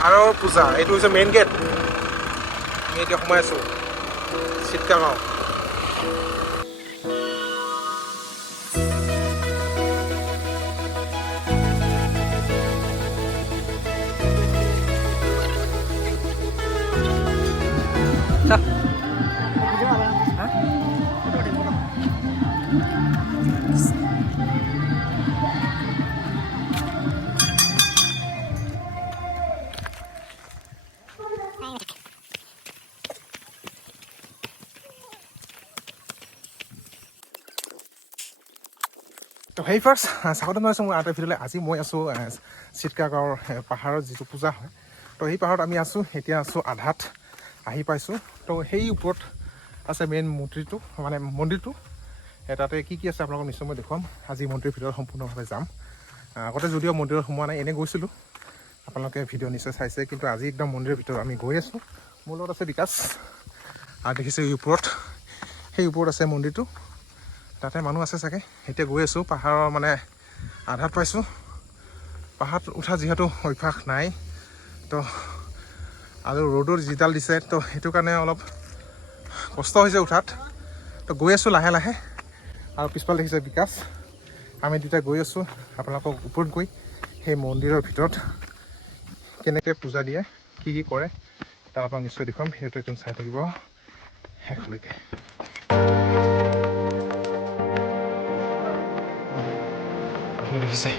পাহাৰৰ পূজা এইটো হৈছে মেইন গেট। আমি এতিয়া সোমাই আছোঁ চিটকাগাঁও। তো হেই ফাৰ্ষ্ট স্বাগতম জনাইছোঁ মোৰ এটা ভিডিঅ'লৈ। আজি মই আছোঁ চিটকাগাঁৱৰ পাহাৰত যিটো পূজা হয়। তো সেই পাহাৰত আমি আছোঁ, এতিয়া আছোঁ আধাত আহি পাইছোঁ। তো সেই ওপৰত আছে মেইন মূৰ্তিটো, মানে মন্দিৰটো। তাতে কি কি আছে আপোনালোকক নিশ্চয় মই দেখুৱাম। আজি মন্দিৰৰ ভিতৰত সম্পূৰ্ণভাৱে যাম। আগতে যদিও মন্দিৰত সোমোৱা নাই, এনেই গৈছিলোঁ, আপোনালোকে ভিডিঅ' নিশ্চয় চাইছে। কিন্তু আজি একদম মন্দিৰৰ ভিতৰত আমি গৈ আছোঁ। মোৰ লগত আছে বিকাশ, আৰু দেখিছোঁ এই ওপৰত, সেই ওপৰত আছে মন্দিৰটো, তাতে মানুহ আছে চাগে। এতিয়া গৈ আছোঁ, পাহাৰৰ মানে আধাত পাইছোঁ। পাহাৰত উঠা যিহেতু অভ্যাস নাই, তো আৰু ৰ'দৰ যিডাল দিছে, তো সেইটো কাৰণে অলপ কষ্ট হৈছে উঠাত। তো গৈ আছোঁ লাহে লাহে, আৰু পিছফালে দেখিছে বিকাশ। আমি দুটা গৈ আছোঁ, আপোনালোকক ওপৰত গৈ সেই মন্দিৰৰ ভিতৰত কেনেকৈ পূজা দিয়ে, কি কি কৰে, তাৰ আপোনাক নিশ্চয় দেখুৱাম। সেইটো একদম চাই থাকিব শেষলৈকে। দেখিছে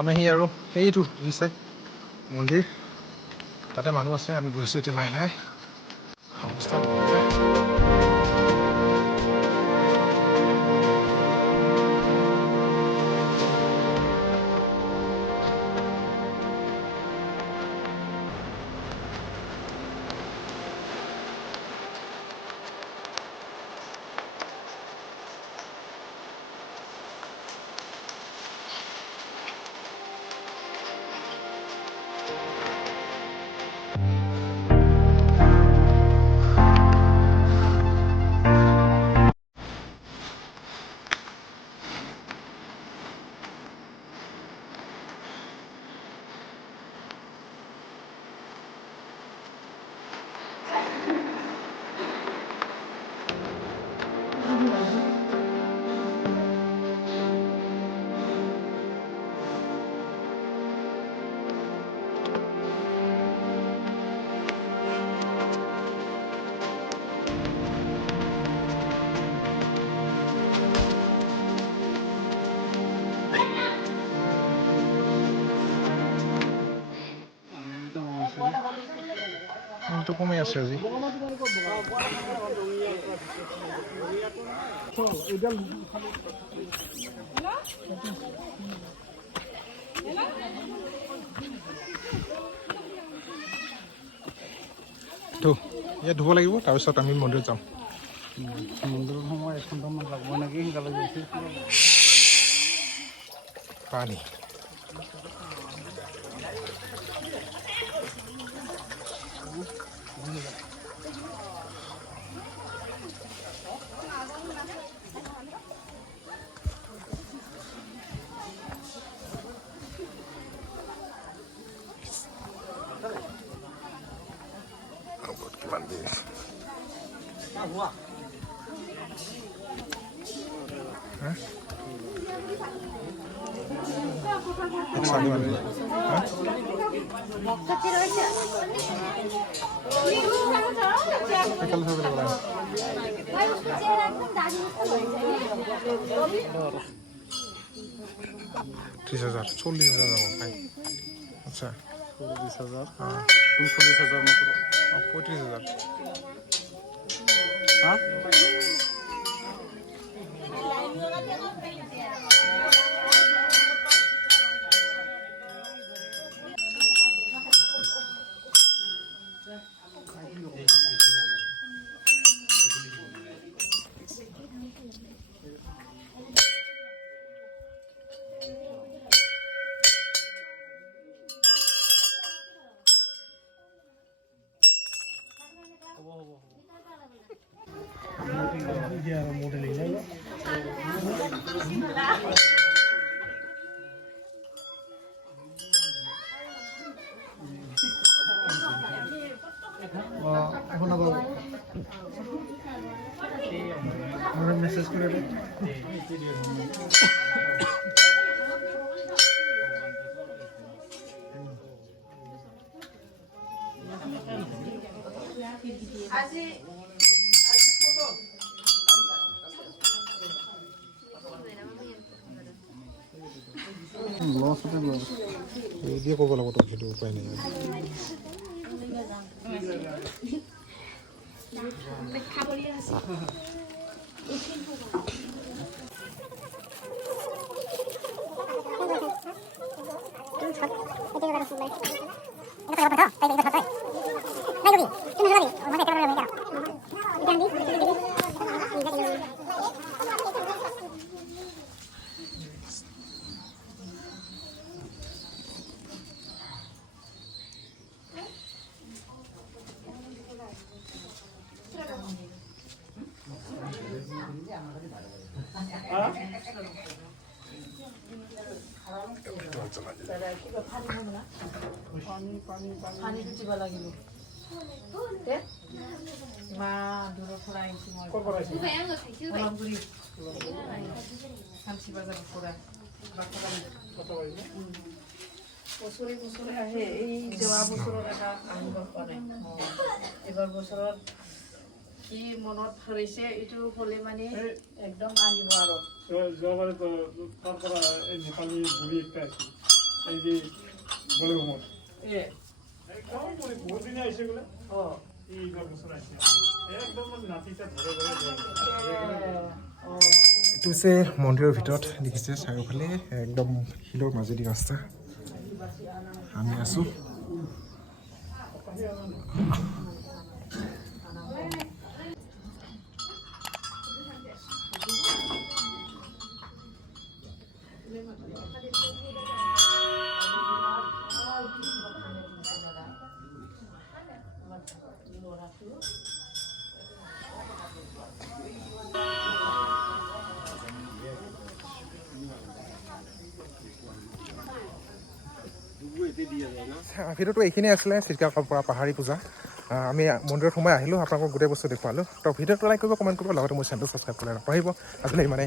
আমি আৰু সেইটো হৈছে মন্দিৰ, তাতে মানুহ আছে। আমি গৈছোঁ এতিয়া লাহে লাহে। তো কমে আছে আজি। তো ইয়াত ধুব লাগিব, তাৰপিছত আমি মন্দিৰত যাম। মন্দিৰত সময় এঘণ্টামান লাগিব নেকি, সোনকালে গৈছে পানী। কিমান দেৰি ত্ৰিছ হাজাৰ 40,000 যাব পাই। আচ্ছা 40,000, 40,000 35,000। এখন আবার মেসেজ করে দিয়ে ক'ব লাগিব তোক সেইটো উপায় নাই বছৰে বছৰে আহে এই যোৱা বছৰত এটা আহিব পাৰে এইবাৰ বছৰত কি মনত ধৰিছে এইটো হ'লে মানে একদম আহিব আৰু যোৱাবাৰে তাৰ পৰা এই নেপালী বুঢ়ী একটা আছিল এই যে বলেগমত একদম বহুত দিনে আহিছে বোলে এইবাৰ বছৰ আহিছে একদম মানে নাতিটা ঘৰে ঘৰে এইটো হৈছে মন্দিৰৰ ভিতৰত দেখিছে চাৰিওফালে একদম শিলৰ মাজেদি ৰাস্তা আমি আছোঁ ভিডিঅ'টো এইখিনিয়ে আছিলে চিটকাগাঁৱৰ পৰা পাহাৰী পূজা আমি মন্দিৰত সোমাই আহিলোঁ আপোনালোকক গোটেই বস্তু দেখুৱালোঁ তো ভিডিঅ'টো লাইক কৰিব কমেণ্ট কৰিব লগতে মোৰ চেনেলটো ছাবস্ক্ৰাইব কৰি নাপাহৰিব আজিলৈ মানে